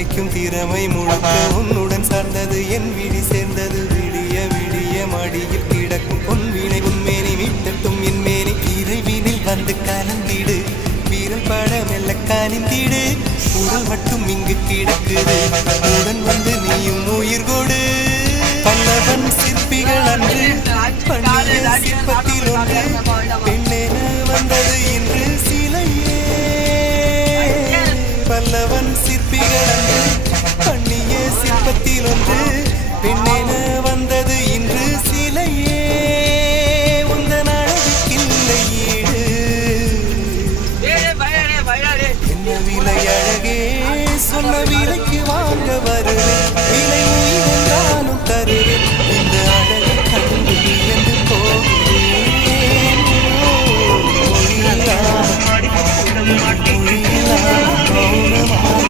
படைக்கும் திறமை முழுக்க உன்னுடன் சார்ந்தது என் விழி சேர்ந்தது விடிய விடிய மடியில் கிடக்கும் பொன்வினை உன்மேனி மீட்டட்டும் என் மேனி இறைவினில் வந்து கலந்திடு வீரல் பட மெல்ல காணிந்திடு உடல் மட்டும் இங்கு கிடக்குது உடன் வந்து நீயும் உயிர் கொடு பல்லவன் சிற்பிகள் அன்று பண்ணிய சிற்பத்தில் ஒன்று பெண்ணென வந்தது இன்று சிலையே பல்லவன் சிற்பிகள் அன்று பண்ணிய சிற்பத்தில் ஒன்று பெண்ணென